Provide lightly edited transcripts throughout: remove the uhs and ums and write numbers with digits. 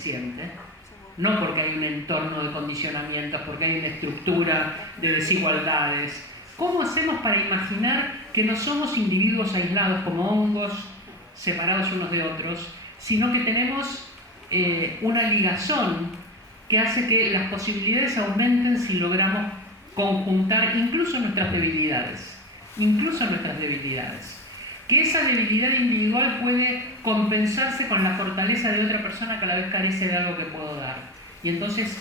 suficiente, no porque hay un entorno de condicionamientos, porque hay una estructura de desigualdades. ¿Cómo hacemos para imaginar que no somos individuos aislados como hongos, separados unos de otros, sino que tenemos una ligazón que hace que las posibilidades aumenten si logramos conjuntar incluso nuestras debilidades? Que esa debilidad individual puede compensarse con la fortaleza de otra persona que a la vez carece de algo que puedo dar. Y entonces,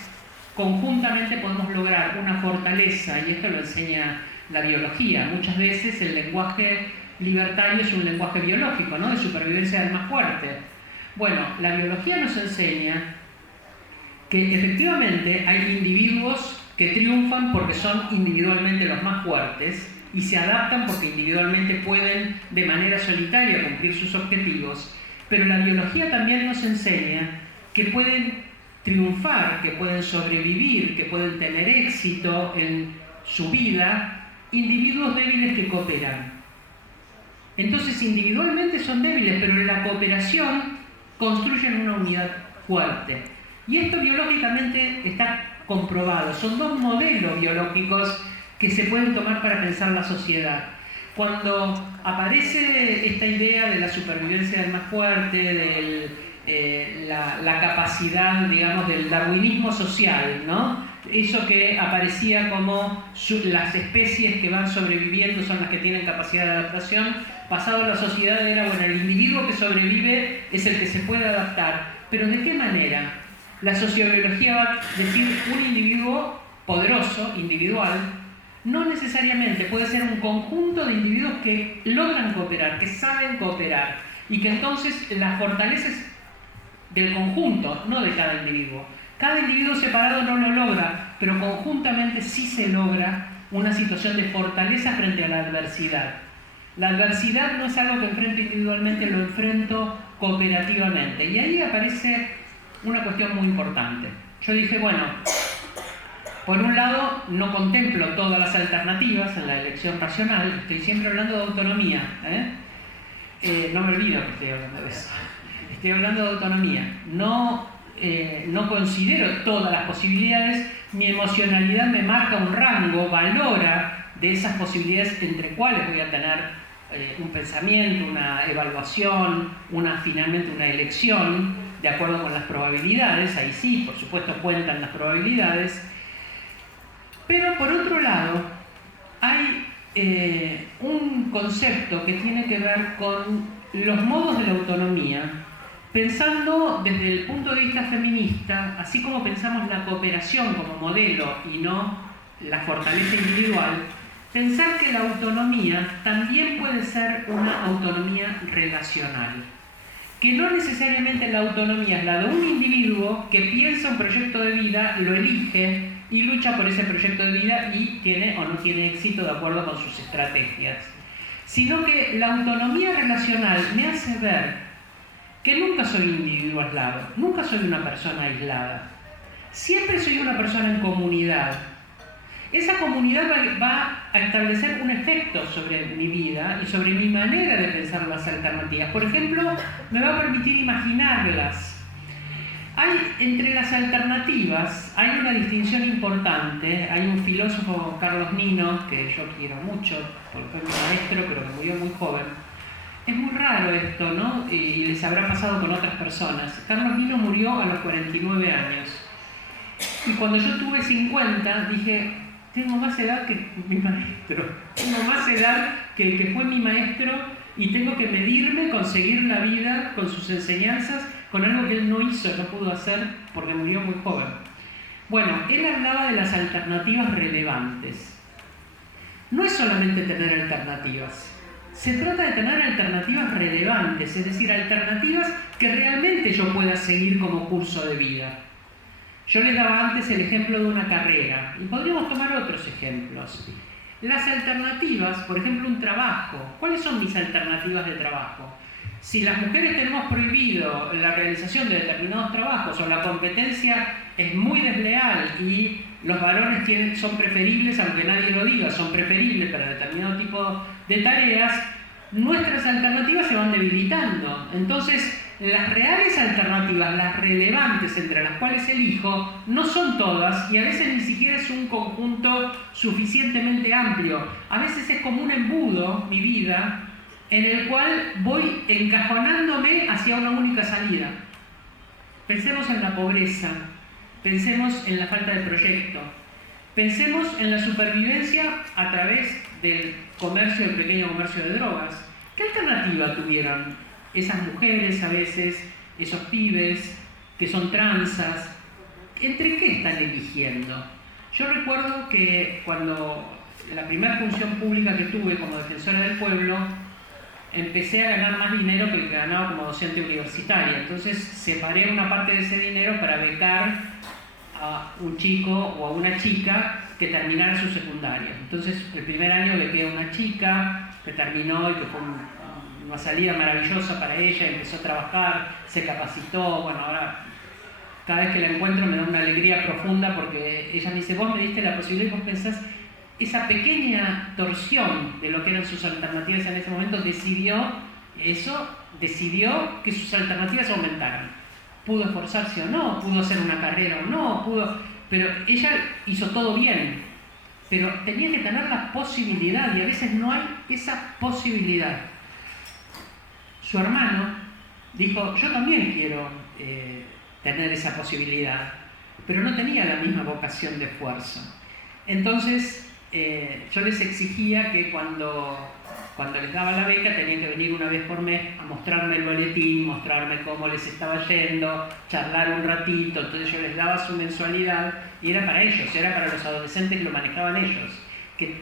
conjuntamente podemos lograr una fortaleza, y esto lo enseña la biología. Muchas veces el lenguaje libertario es un lenguaje biológico, ¿no? De supervivencia del más fuerte. Bueno, la biología nos enseña que efectivamente hay individuos que triunfan porque son individualmente los más fuertes, y se adaptan porque individualmente pueden de manera solitaria cumplir sus objetivos, pero la biología también nos enseña que pueden triunfar, que pueden sobrevivir, que pueden tener éxito en su vida individuos débiles que cooperan. Entonces individualmente son débiles, pero en la cooperación construyen una unidad fuerte. Y esto biológicamente está comprobado. Son dos modelos biológicos que se pueden tomar para pensar la sociedad. Cuando aparece esta idea de la supervivencia del más fuerte, de la capacidad, digamos, del darwinismo social, ¿no? Eso que aparecía como las especies que van sobreviviendo son las que tienen capacidad de adaptación, pasado a la sociedad era, bueno, el individuo que sobrevive es el que se puede adaptar. Pero ¿de qué manera? La sociobiología va a decir un individuo poderoso, individual, no necesariamente, puede ser un conjunto de individuos que logran cooperar, que saben cooperar, y que entonces las fortalezas del conjunto, no de cada individuo. Cada individuo separado no lo logra, pero conjuntamente sí se logra una situación de fortaleza frente a la adversidad. La adversidad no es algo que enfrento individualmente, lo enfrento cooperativamente. Y ahí aparece una cuestión muy importante. Yo dije, bueno, por un lado, no contemplo todas las alternativas en la elección racional, estoy siempre hablando de autonomía, no me olvido que estoy hablando de eso. Estoy hablando de autonomía. No considero todas las posibilidades, mi emocionalidad me marca un rango, valora de esas posibilidades entre cuales voy a tener un pensamiento, una evaluación, finalmente una elección, de acuerdo con las probabilidades. Ahí sí, por supuesto, cuentan las probabilidades. Pero por otro lado, hay un concepto que tiene que ver con los modos de la autonomía, pensando desde el punto de vista feminista, así como pensamos la cooperación como modelo y no la fortaleza individual, pensar que la autonomía también puede ser una autonomía relacional. Que no necesariamente la autonomía es la de un individuo que piensa un proyecto de vida, lo elige y lucha por ese proyecto de vida y tiene o no tiene éxito de acuerdo con sus estrategias. Sino que la autonomía relacional me hace ver que nunca soy un individuo aislado, nunca soy una persona aislada. Siempre soy una persona en comunidad. Esa comunidad va a establecer un efecto sobre mi vida y sobre mi manera de pensar las alternativas. Por ejemplo, me va a permitir imaginarlas. Entre las alternativas hay una distinción importante. Hay un filósofo, Carlos Nino, que yo quiero mucho, porque fue mi maestro, pero que murió muy joven. Es muy raro esto, ¿no? Y les habrá pasado con otras personas. Carlos Nino murió a los 49 años. Y cuando yo tuve 50, dije, tengo más edad que mi maestro. Tengo más edad que el que fue mi maestro y tengo que medirme, conseguir la vida con sus enseñanzas, con algo que él no hizo, no pudo hacer porque murió muy joven. Bueno, él hablaba de las alternativas relevantes. No es solamente tener alternativas. Se trata de tener alternativas relevantes, es decir, alternativas que realmente yo pueda seguir como curso de vida. Yo les daba antes el ejemplo de una carrera, y podríamos tomar otros ejemplos. Las alternativas, por ejemplo, un trabajo. ¿Cuáles son mis alternativas de trabajo? Si las mujeres tenemos prohibido la realización de determinados trabajos o la competencia es muy desleal y los varones son preferibles, aunque nadie lo diga, son preferibles para determinado tipo de tareas, nuestras alternativas se van debilitando. Entonces, las reales alternativas, las relevantes entre las cuales elijo, no son todas y a veces ni siquiera es un conjunto suficientemente amplio. A veces es como un embudo, mi vida, en el cual voy encajonándome hacia una única salida. Pensemos en la pobreza, pensemos en la falta de proyecto, pensemos en la supervivencia a través del comercio, del pequeño comercio de drogas. ¿Qué alternativa tuvieron esas mujeres a veces, esos pibes que son transas? ¿Entre qué están eligiendo? Yo recuerdo que cuando la primera función pública que tuve como defensora del pueblo, empecé a ganar más dinero que el que ganaba como docente universitaria. Entonces separé una parte de ese dinero para becar a un chico o a una chica que terminara su secundaria. Entonces el primer año bequé a una chica que terminó y que fue una salida maravillosa para ella, empezó a trabajar, se capacitó. Bueno, ahora cada vez que la encuentro me da una alegría profunda porque ella me dice, vos me diste la posibilidad y vos pensás, esa pequeña torsión de lo que eran sus alternativas en ese momento decidió que sus alternativas aumentaran. Pudo esforzarse o no, pudo hacer una carrera o no, pero ella hizo todo bien, pero tenía que tener la posibilidad y a veces no hay esa posibilidad. Su hermano dijo, yo también quiero tener esa posibilidad, pero no tenía la misma vocación de esfuerzo. Entonces yo les exigía que cuando les daba la beca tenían que venir una vez por mes a mostrarme el boletín, mostrarme cómo les estaba yendo, charlar un ratito. Entonces yo les daba su mensualidad y era para ellos, era para los adolescentes que lo manejaban ellos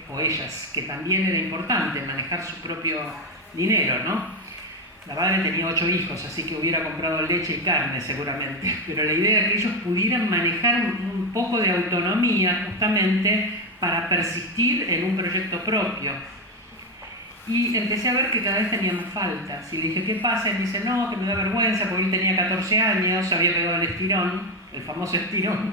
o ellas, que también era importante manejar su propio dinero, ¿no? La madre tenía 8 hijos, así que hubiera comprado leche y carne seguramente, pero la idea era que ellos pudieran manejar un poco de autonomía justamente para persistir en un proyecto propio. Y empecé a ver que cada vez tenía más faltas. Y le dije, ¿qué pasa? Y me dice, no, que me da vergüenza porque él tenía 14 años, había pegado el estirón, el famoso estirón,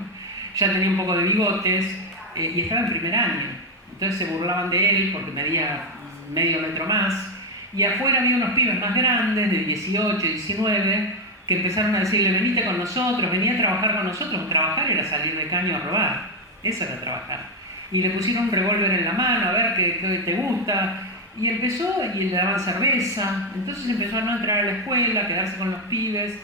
ya tenía un poco de bigotes y estaba en primer año. Entonces se burlaban de él porque medía medio metro más. Y afuera había unos pibes más grandes, de 18, 19, que empezaron a decirle, venite con nosotros, venía a trabajar con nosotros. Trabajar era salir de caño a robar, eso era trabajar. Y le pusieron un revólver en la mano, a ver qué te gusta. Y empezó, y le daban cerveza. Entonces empezó a no entrar a la escuela, a quedarse con los pibes.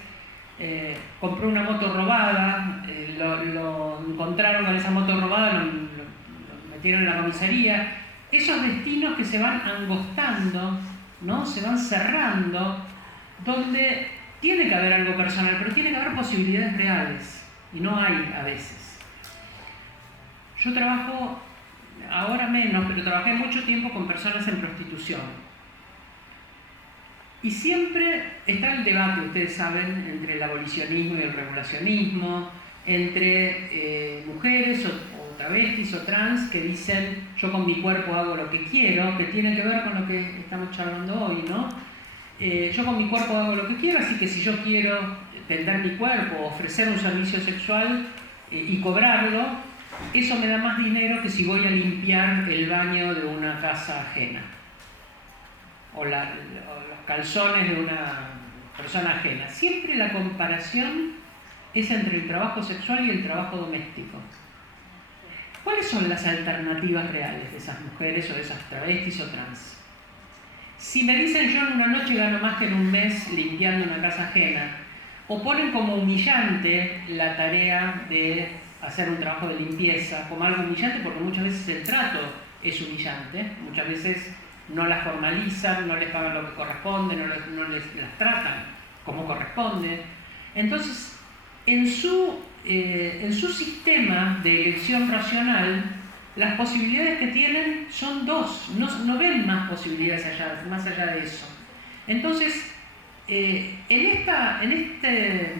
Compró una moto robada, lo encontraron con esa moto robada, lo metieron en la comisaría. Esos destinos que se van angostando, ¿no? Se van cerrando, donde tiene que haber algo personal, pero tiene que haber posibilidades reales, y no hay a veces. Yo trabajo, ahora menos, pero trabajé mucho tiempo con personas en prostitución. Y siempre está el debate, ustedes saben, entre el abolicionismo y el regulacionismo, entre mujeres o travestis o trans que dicen yo con mi cuerpo hago lo que quiero, que tiene que ver con lo que estamos charlando hoy, ¿no? Yo con mi cuerpo hago lo que quiero, así que si yo quiero vender mi cuerpo, ofrecer un servicio sexual y cobrarlo, eso me da más dinero que si voy a limpiar el baño de una casa ajena o los calzones de una persona ajena. Siempre la comparación es entre el trabajo sexual y el trabajo doméstico. ¿Cuáles son las alternativas reales de esas mujeres o de esas travestis o trans? Si me dicen yo en una noche gano más que en un mes limpiando una casa ajena, o ponen como humillante la tarea de hacer un trabajo de limpieza, como algo humillante porque muchas veces el trato es humillante, muchas veces no las formalizan, no les pagan lo que corresponde, no les las tratan como corresponde. Entonces, en su sistema de elección racional, las posibilidades que tienen son dos, no ven más posibilidades más allá de eso. Entonces, en este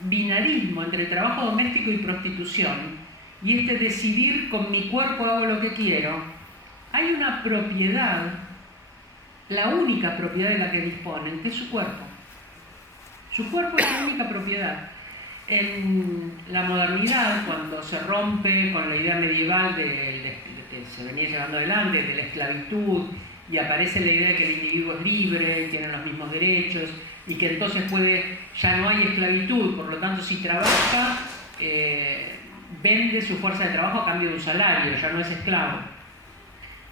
binarismo entre el trabajo doméstico y prostitución, y este decidir con mi cuerpo hago lo que quiero, hay una propiedad, la única propiedad de la que disponen, que es su cuerpo. Su cuerpo es la única propiedad. En la modernidad, cuando se rompe con la idea medieval que se venía llevando adelante, de la esclavitud, y aparece la idea de que el individuo es libre, tiene los mismos derechos, y que entonces ya no hay esclavitud, por lo tanto si trabaja, vende su fuerza de trabajo a cambio de un salario, ya no es esclavo.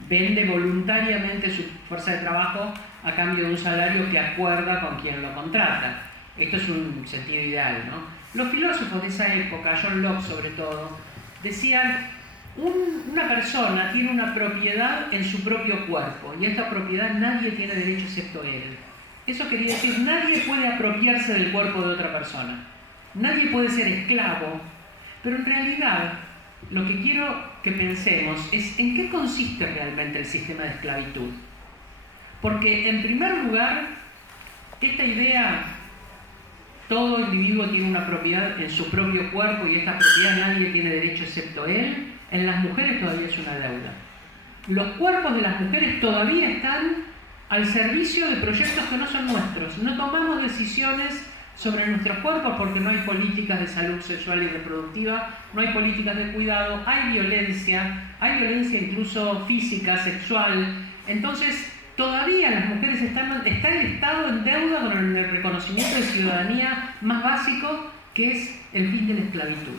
Vende voluntariamente su fuerza de trabajo a cambio de un salario que acuerda con quien lo contrata. Esto es un sentido ideal, ¿no? Los filósofos de esa época, John Locke sobre todo, decían: una persona tiene una propiedad en su propio cuerpo y esta propiedad nadie tiene derecho excepto él. Eso quería decir, nadie puede apropiarse del cuerpo de otra persona. Nadie puede ser esclavo. Pero en realidad, lo que quiero que pensemos es en qué consiste realmente el sistema de esclavitud. Porque, en primer lugar, esta idea, todo individuo tiene una propiedad en su propio cuerpo y esta propiedad nadie tiene derecho excepto él, en las mujeres todavía es una deuda. Los cuerpos de las mujeres todavía están al servicio de proyectos que no son nuestros. No tomamos decisiones sobre nuestros cuerpos porque no hay políticas de salud sexual y reproductiva, no hay políticas de cuidado, hay violencia incluso física, sexual. Entonces, todavía las mujeres está el Estado en deuda con el reconocimiento de ciudadanía más básico, que es el fin de la esclavitud.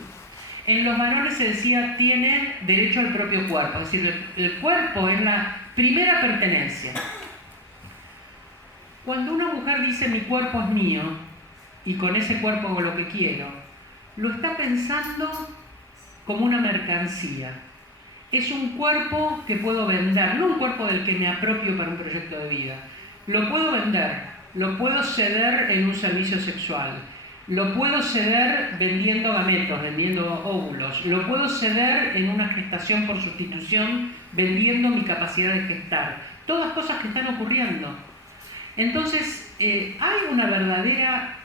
En los varones se decía, tiene derecho al propio cuerpo, es decir, el cuerpo es la primera pertenencia. Cuando una mujer dice mi cuerpo es mío y con ese cuerpo hago lo que quiero, lo está pensando como una mercancía. Es un cuerpo que puedo vender, no un cuerpo del que me apropio para un proyecto de vida. Lo puedo vender, lo puedo ceder en un servicio sexual, lo puedo ceder vendiendo gametos, vendiendo óvulos, lo puedo ceder en una gestación por sustitución, vendiendo mi capacidad de gestar. Todas cosas que están ocurriendo. Entonces, ¿hay una verdadera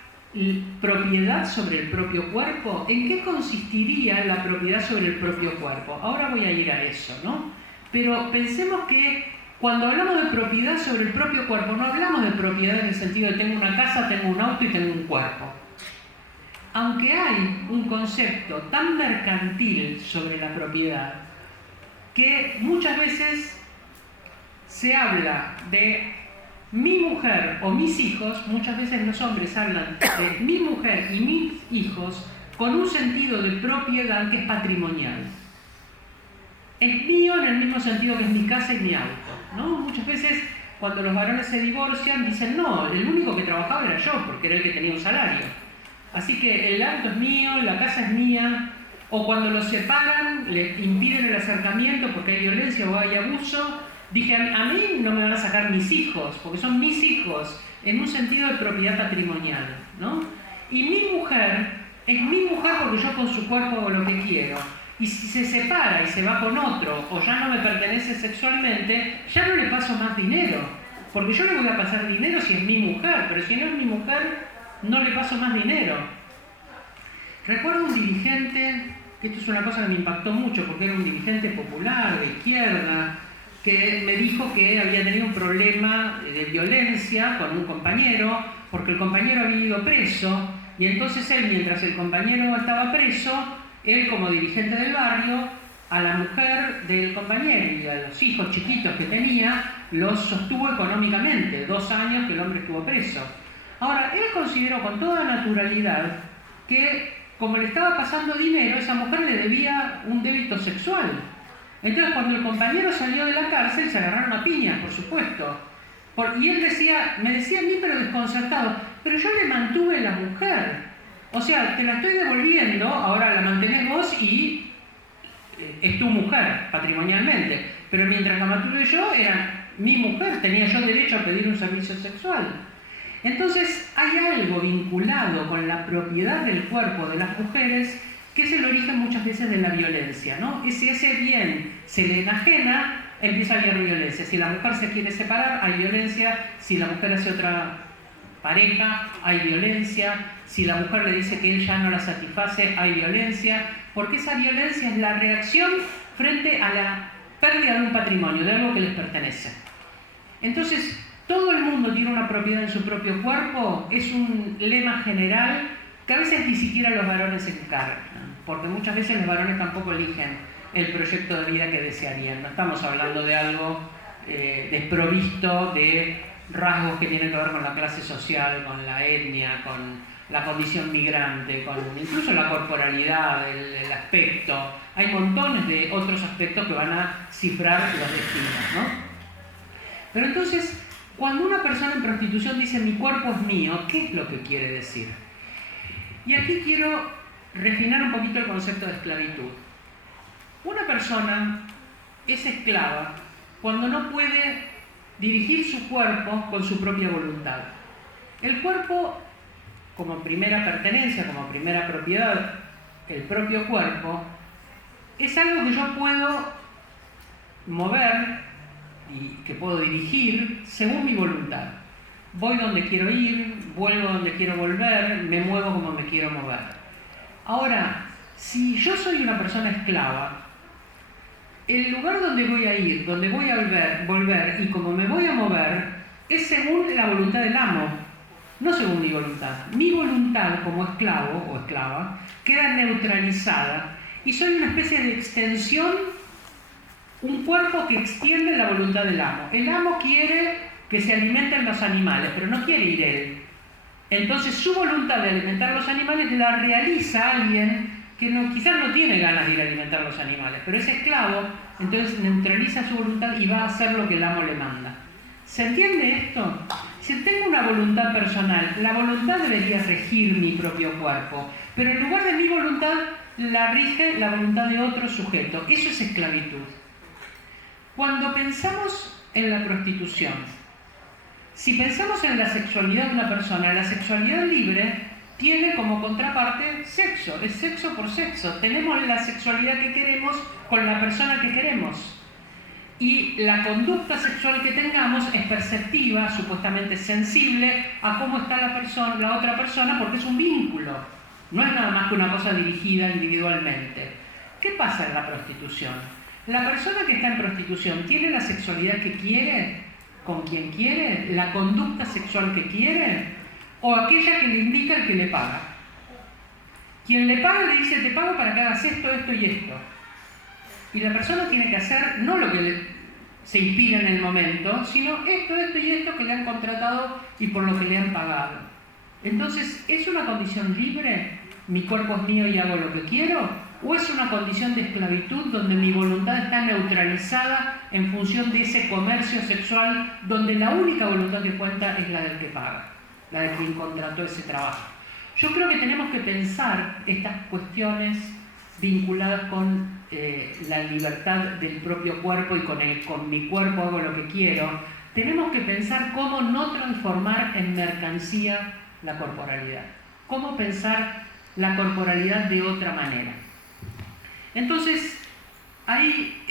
propiedad sobre el propio cuerpo? ¿En qué consistiría la propiedad sobre el propio cuerpo? Ahora voy a ir a eso, ¿no? Pero pensemos que cuando hablamos de propiedad sobre el propio cuerpo, no hablamos de propiedad en el sentido de tengo una casa, tengo un auto y tengo un cuerpo. Aunque hay un concepto tan mercantil sobre la propiedad, que muchas veces se habla de mi mujer o mis hijos, muchas veces los hombres hablan de mi mujer y mis hijos con un sentido de propiedad que es patrimonial. Es mío en el mismo sentido que es mi casa y mi auto, ¿no? Muchas veces cuando los varones se divorcian dicen no, el único que trabajaba era yo porque era el que tenía un salario. Así que el auto es mío, la casa es mía, o cuando los separan, le impiden el acercamiento porque hay violencia o hay abuso. Dije, a mí no me van a sacar mis hijos, porque son mis hijos, en un sentido de propiedad patrimonial, ¿no? Y mi mujer es mi mujer porque yo con su cuerpo hago lo que quiero. Y si se separa y se va con otro, o ya no me pertenece sexualmente, ya no le paso más dinero. Porque yo le voy a pasar dinero si es mi mujer, pero si no es mi mujer, no le paso más dinero. Recuerdo un dirigente, que esto es una cosa que me impactó mucho, porque era un dirigente popular, de izquierda, que me dijo que había tenido un problema de violencia con un compañero, porque el compañero había ido preso, y entonces él, mientras el compañero estaba preso, él como dirigente del barrio, a la mujer del compañero y a los hijos chiquitos que tenía, los sostuvo económicamente, 2 años que el hombre estuvo preso. Ahora, él consideró con toda naturalidad que, como le estaba pasando dinero, esa mujer le debía un débito sexual. Entonces, cuando el compañero salió de la cárcel, se agarraron a piñas, por supuesto. Y él me decía a mí, pero desconcertado, pero yo le mantuve la mujer. O sea, te la estoy devolviendo, ahora la mantenés vos y es tu mujer, patrimonialmente. Pero mientras la mantuve yo, era mi mujer, tenía yo derecho a pedir un servicio sexual. Entonces, hay algo vinculado con la propiedad del cuerpo de las mujeres que es el origen muchas veces de la violencia, ¿no? Y si ese bien se le enajena, empieza a haber violencia. Si la mujer se quiere separar, hay violencia. Si la mujer hace otra pareja, hay violencia. Si la mujer le dice que él ya no la satisface, hay violencia. Porque esa violencia es la reacción frente a la pérdida de un patrimonio, de algo que les pertenece. Entonces, todo el mundo tiene una propiedad en su propio cuerpo, es un lema general que a veces ni siquiera los varones se encargan, porque muchas veces los varones tampoco eligen el proyecto de vida que desearían. No estamos hablando de algo desprovisto de rasgos que tienen que ver con la clase social, con la etnia, con la condición migrante, con incluso la corporalidad, el aspecto. Hay montones de otros aspectos que van a cifrar los destinos, ¿no? Pero entonces, cuando una persona en prostitución dice mi cuerpo es mío, ¿qué es lo que quiere decir? Y aquí quiero refinar un poquito el concepto de esclavitud. Una persona es esclava cuando no puede dirigir su cuerpo con su propia voluntad. El cuerpo, como primera pertenencia, como primera propiedad, el propio cuerpo, es algo que yo puedo mover y que puedo dirigir según mi voluntad. Voy donde quiero ir, vuelvo donde quiero volver, me muevo como me quiero mover. Ahora, si yo soy una persona esclava, el lugar donde voy a ir, donde voy a volver y como me voy a mover, es según la voluntad del amo, no según mi voluntad. Mi voluntad como esclavo o esclava queda neutralizada y soy una especie de extensión, un cuerpo que extiende la voluntad del amo. El amo quiere que se alimenten los animales, pero no quiere ir él. Entonces su voluntad de alimentar los animales la realiza alguien que quizás no tiene ganas de ir a alimentar los animales, pero es esclavo, entonces neutraliza su voluntad y va a hacer lo que el amo le manda. ¿Se entiende esto? Si tengo una voluntad personal, la voluntad debería regir mi propio cuerpo, pero en lugar de mi voluntad la rige la voluntad de otro sujeto. Eso es esclavitud. Cuando pensamos en la prostitución, si pensamos en la sexualidad de una persona, la sexualidad libre tiene como contraparte sexo, es sexo por sexo. Tenemos la sexualidad que queremos con la persona que queremos. Y la conducta sexual que tengamos es perceptiva, supuestamente sensible a cómo está la otra persona, porque es un vínculo. No es nada más que una cosa dirigida individualmente. ¿Qué pasa en la prostitución? La persona que está en prostitución tiene la sexualidad que quiere, con quien quiere, la conducta sexual que quiere, o aquella que le indica el que le paga. Quien le paga le dice, te pago para que hagas esto, esto y esto. Y la persona tiene que hacer no lo que se inspira en el momento, sino esto, esto y esto que le han contratado y por lo que le han pagado. Entonces, ¿es una condición libre? ¿Mi cuerpo es mío y hago lo que quiero? ¿O es una condición de esclavitud donde mi voluntad está neutralizada en función de ese comercio sexual donde la única voluntad que cuenta es la del que paga, la de quien contrató ese trabajo? Yo creo que tenemos que pensar estas cuestiones vinculadas con la libertad del propio cuerpo y con mi cuerpo hago lo que quiero. Tenemos que pensar cómo no transformar en mercancía la corporalidad, cómo pensar la corporalidad de otra manera. Entonces, ahí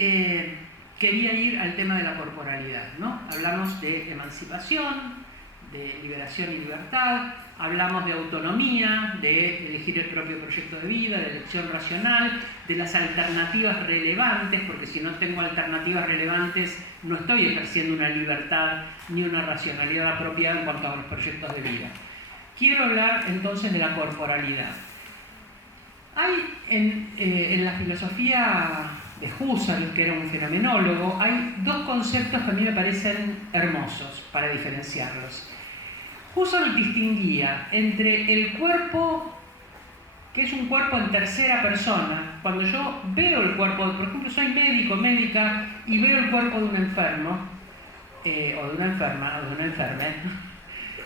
quería ir al tema de la corporalidad, ¿no? Hablamos de emancipación, de liberación y libertad, hablamos de autonomía, de elegir el propio proyecto de vida, de elección racional, de las alternativas relevantes, porque si no tengo alternativas relevantes no estoy ejerciendo una libertad ni una racionalidad apropiada en cuanto a los proyectos de vida. Quiero hablar entonces de la corporalidad. Hay en la filosofía de Husserl, que era un fenomenólogo, hay dos conceptos que a mí me parecen hermosos para diferenciarlos. Husserl distinguía entre el cuerpo, que es un cuerpo en tercera persona. Cuando yo veo el cuerpo, por ejemplo, soy médico, médica, y veo el cuerpo de un enfermo, o de una enferma, o de una enferma,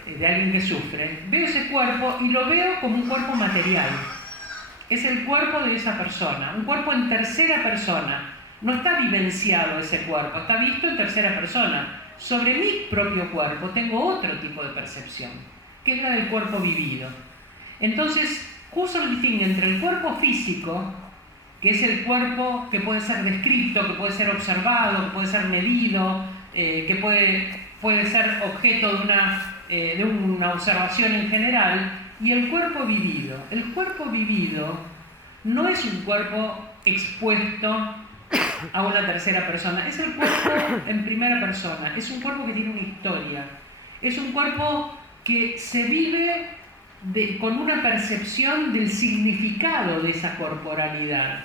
de alguien que sufre, veo ese cuerpo y lo veo como un cuerpo material. Es el cuerpo de esa persona, un cuerpo en tercera persona. No está vivenciado ese cuerpo, está visto en tercera persona. Sobre mi propio cuerpo tengo otro tipo de percepción, que es la del cuerpo vivido. Entonces, Husserl distingue entre el cuerpo físico, que es el cuerpo que puede ser descrito, que puede ser observado, que puede ser medido, que puede ser objeto de una observación en general, y el cuerpo vivido. El cuerpo vivido no es un cuerpo expuesto a una tercera persona, es el cuerpo en primera persona, es un cuerpo que tiene una historia, es un cuerpo que se vive con una percepción del significado de esa corporalidad.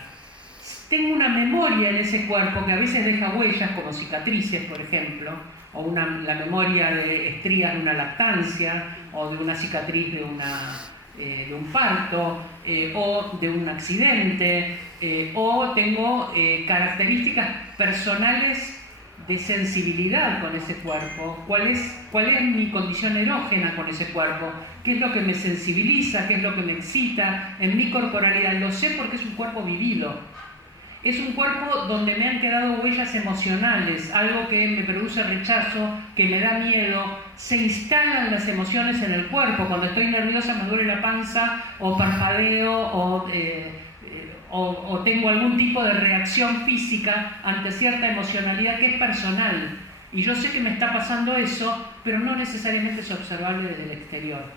Tengo una memoria en ese cuerpo que a veces deja huellas, como cicatrices, por ejemplo, la memoria de estrías de una lactancia, o de una cicatriz de un parto, o de un accidente, o tengo características personales de sensibilidad con ese cuerpo, cuál es mi condición erógena con ese cuerpo, qué es lo que me sensibiliza, qué es lo que me excita en mi corporalidad. Lo sé porque es un cuerpo vivido, es un cuerpo donde me han quedado huellas emocionales, algo que me produce rechazo, que me da miedo. Se instalan las emociones en el cuerpo. Cuando estoy nerviosa me duele la panza, o parpadeo, o tengo algún tipo de reacción física ante cierta emocionalidad que es personal. Y yo sé que me está pasando eso, pero no necesariamente es observable desde el exterior.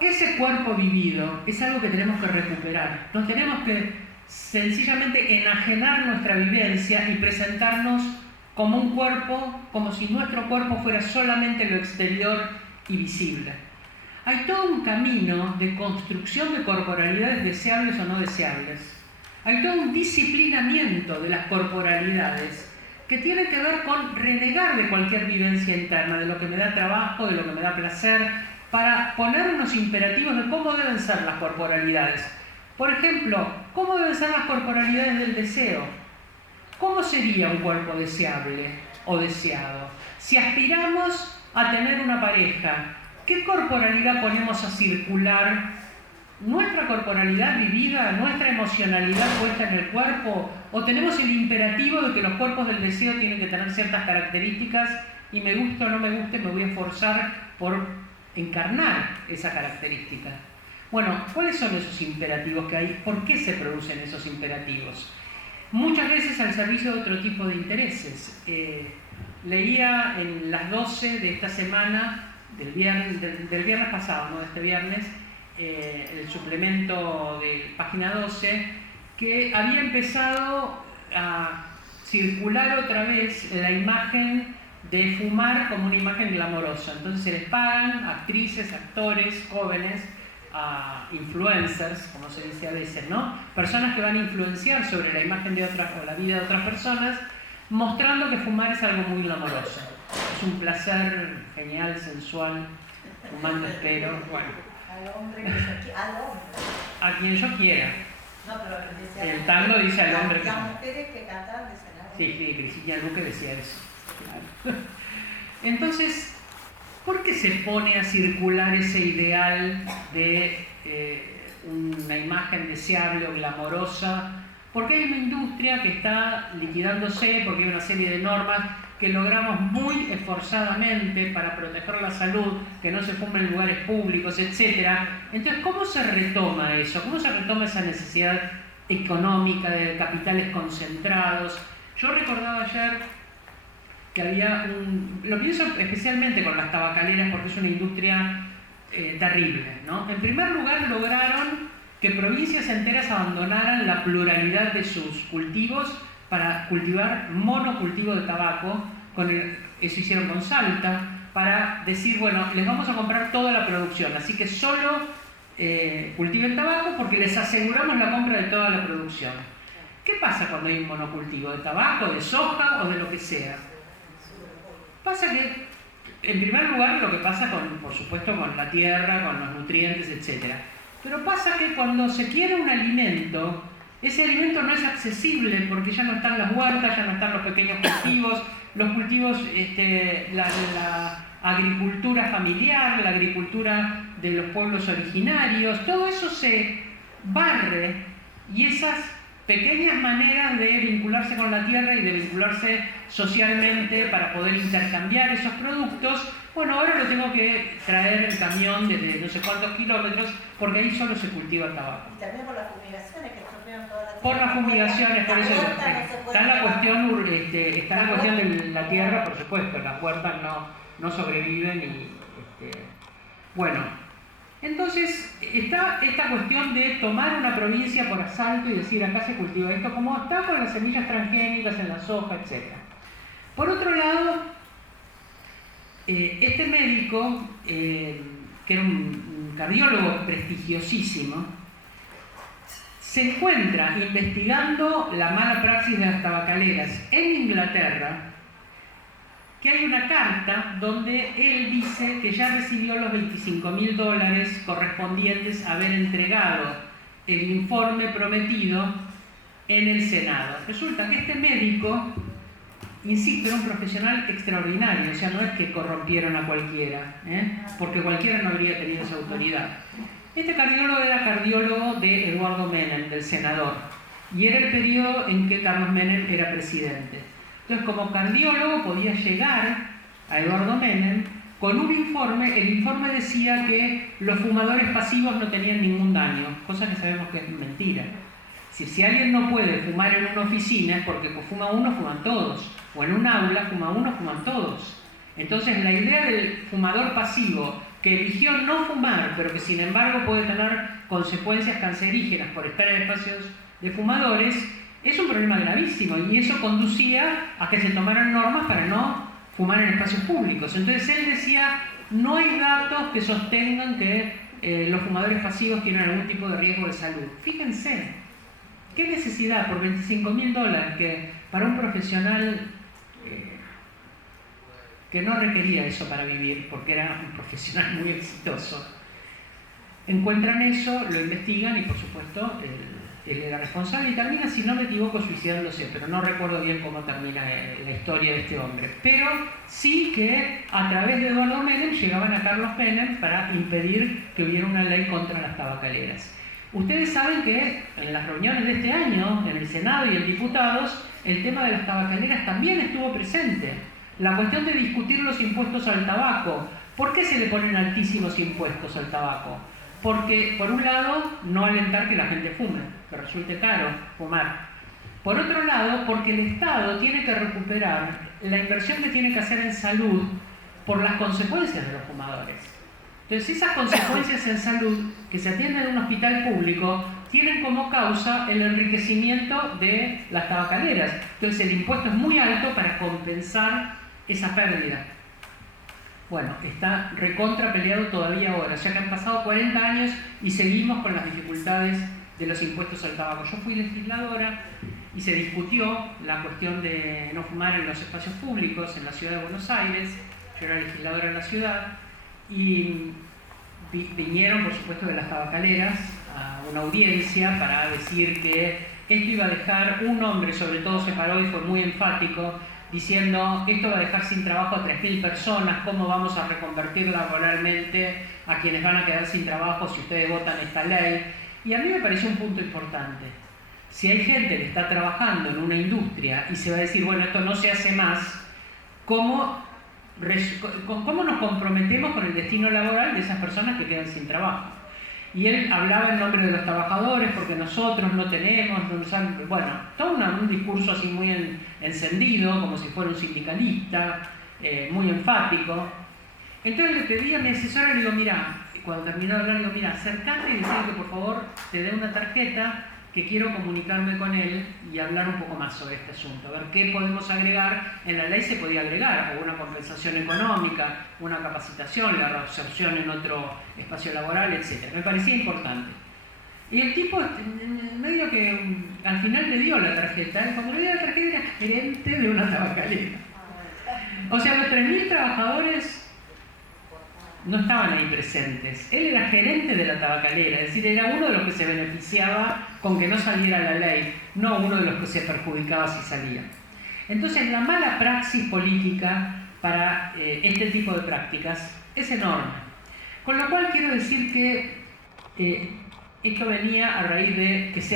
Ese cuerpo vivido es algo que tenemos que recuperar. Nos tenemos que sencillamente enajenar nuestra vivencia y presentarnos como un cuerpo, como si nuestro cuerpo fuera solamente lo exterior y visible. Hay todo un camino de construcción de corporalidades deseables o no deseables. Hay todo un disciplinamiento de las corporalidades que tiene que ver con renegar de cualquier vivencia interna, de lo que me da trabajo, de lo que me da placer, para poner unos imperativos de cómo deben ser las corporalidades. Por ejemplo, ¿cómo deben ser las corporalidades del deseo? ¿Cómo sería un cuerpo deseable o deseado? Si aspiramos a tener una pareja, ¿qué corporalidad ponemos a circular? ¿Nuestra corporalidad vivida, nuestra emocionalidad puesta en el cuerpo? ¿O tenemos el imperativo de que los cuerpos del deseo tienen que tener ciertas características y me guste o no me guste, me voy a esforzar por encarnar esa característica? Bueno, ¿cuáles son esos imperativos que hay? ¿Por qué se producen esos imperativos? Muchas veces al servicio de otro tipo de intereses. Leía en las 12 de esta semana, del viernes pasado, no de este viernes, el suplemento de página 12, que había empezado a circular otra vez la imagen de fumar como una imagen glamorosa. Entonces se les pagan actrices, actores, jóvenes, influencers, como se dice a veces, ¿no? Personas que van a influenciar sobre la imagen de otras o la vida de otras personas, mostrando que fumar es algo muy glamoroso. Es un placer genial, sensual, fumando espero, bueno. Al hombre que yo quiera, al hombre. A quien yo quiera. No, pero decía, el tango dice al hombre que... Las mujeres que cantan dicen al hombre. Sí, Cristina Luque decía eso. Claro. Entonces, ¿por qué se pone a circular ese ideal de una imagen deseable o glamorosa? Porque hay una industria que está liquidándose, porque hay una serie de normas que logramos muy esforzadamente para proteger la salud, que no se fume en lugares públicos, etc. Entonces, ¿cómo se retoma eso? ¿Cómo se retoma esa necesidad económica de capitales concentrados? Yo recordaba ayer que había lo pienso especialmente con las tabacaleras porque es una industria terrible, ¿no? En primer lugar, lograron que provincias enteras abandonaran la pluralidad de sus cultivos para cultivar monocultivo de tabaco. Eso hicieron con Salta, para decir, bueno, les vamos a comprar toda la producción, así que solo cultiven tabaco porque les aseguramos la compra de toda la producción. ¿Qué pasa cuando hay un monocultivo de tabaco, de soja o de lo que sea? Pasa que, en primer lugar, lo que pasa por supuesto, con la tierra, con los nutrientes, etc. Pero pasa que cuando se quiere un alimento, ese alimento no es accesible porque ya no están las huertas, ya no están los pequeños cultivos, la agricultura familiar, la agricultura de los pueblos originarios, todo eso se barre y esas pequeñas maneras de vincularse con la tierra y de vincularse socialmente para poder intercambiar esos productos, bueno, ahora lo tengo que traer en camión desde no sé cuántos kilómetros porque ahí solo se cultiva el tabaco. Y también por las fumigaciones que estropean toda la tierra. Por las fumigaciones, por eso está la cuestión de la tierra, por supuesto, las huertas no sobreviven y bueno. Entonces, está esta cuestión de tomar una provincia por asalto y decir, acá se cultiva esto, como está con las semillas transgénicas en la soja, etc. Por otro lado, este médico, que era un cardiólogo prestigiosísimo, se encuentra investigando la mala praxis de las tabacaleras en Inglaterra que hay una carta donde él dice que ya recibió los $25.000 correspondientes a haber entregado el informe prometido en el Senado. Resulta que este médico, insisto, era un profesional extraordinario, o sea, no es que corrompieron a cualquiera, porque cualquiera no habría tenido esa autoridad. Este cardiólogo era cardiólogo de Eduardo Menem, del senador, y era el periodo en que Carlos Menem era presidente. Entonces, como cardiólogo podía llegar a Eduardo Menem con un informe. El informe decía que los fumadores pasivos no tenían ningún daño, cosa que sabemos que es mentira. Si alguien no puede fumar en una oficina es porque fuma uno, fuman todos, o en un aula fuma uno, fuman todos. Entonces la idea del fumador pasivo que eligió no fumar, pero que sin embargo puede tener consecuencias cancerígenas por estar en espacios de fumadores, es un problema gravísimo, y eso conducía a que se tomaran normas para no fumar en espacios públicos. Entonces él decía, no hay datos que sostengan que los fumadores pasivos tienen algún tipo de riesgo de salud. Fíjense, ¿qué necesidad por $25.000 que para un profesional que no requería eso para vivir, porque era un profesional muy exitoso? Encuentran eso, lo investigan y por supuesto él era responsable y termina, si no me equivoco, suicidándose, pero no recuerdo bien cómo termina la historia de este hombre. Pero sí que a través de Eduardo Menem llegaban a Carlos Menem para impedir que hubiera una ley contra las tabacaleras. Ustedes saben que en las reuniones de este año, en el Senado y en diputados, el tema de las tabacaleras también estuvo presente. La cuestión de discutir los impuestos al tabaco. ¿Por qué se le ponen altísimos impuestos al tabaco? Porque, por un lado, no alentar que la gente fume, que resulte caro fumar. Por otro lado, porque el Estado tiene que recuperar la inversión que tiene que hacer en salud por las consecuencias de los fumadores. Entonces, esas consecuencias en salud que se atienden en un hospital público tienen como causa el enriquecimiento de las tabacaleras. Entonces, el impuesto es muy alto para compensar esa pérdida. Bueno, está recontra peleado todavía ahora, ya que han pasado 40 años y seguimos con las dificultades de los impuestos al tabaco. Yo fui legisladora y se discutió la cuestión de no fumar en los espacios públicos en la ciudad de Buenos Aires. Yo era legisladora en la ciudad y vinieron, por supuesto, de las tabacaleras a una audiencia para decir que esto iba a dejar, un hombre sobre todo se paró y fue muy enfático, diciendo, esto va a dejar sin trabajo a 3.000 personas, ¿cómo vamos a reconvertir laboralmente a quienes van a quedar sin trabajo si ustedes votan esta ley? Y a mí me pareció un punto importante. Si hay gente que está trabajando en una industria y se va a decir, bueno, esto no se hace más, ¿cómo nos comprometemos con el destino laboral de esas personas que quedan sin trabajo? Y él hablaba en nombre de los trabajadores porque nosotros no tenemos, bueno, todo un discurso así muy encendido, como si fuera un sindicalista, muy enfático. Entonces le pedí a mi asesora, le digo, mira, cuando terminó de hablar, le digo, mira, acercate y decirle que por favor te dé una tarjeta, que quiero comunicarme con él y hablar un poco más sobre este asunto, a ver qué podemos agregar. En la ley se podía agregar alguna compensación económica, una capacitación, la reabsorción en otro espacio laboral, etc. Me parecía importante. Y el tipo, medio que al final le dio la tarjeta, y cuando le dio la tarjeta era gerente de una tabacalera. O sea, los 3.000 trabajadores no estaban ahí presentes. Él era gerente de la tabacalera, es decir, era uno de los que se beneficiaba con que no saliera la ley, no uno de los que se perjudicaba si salía. Entonces, la mala praxis política para este tipo de prácticas es enorme. Con lo cual quiero decir que esto venía a raíz de que se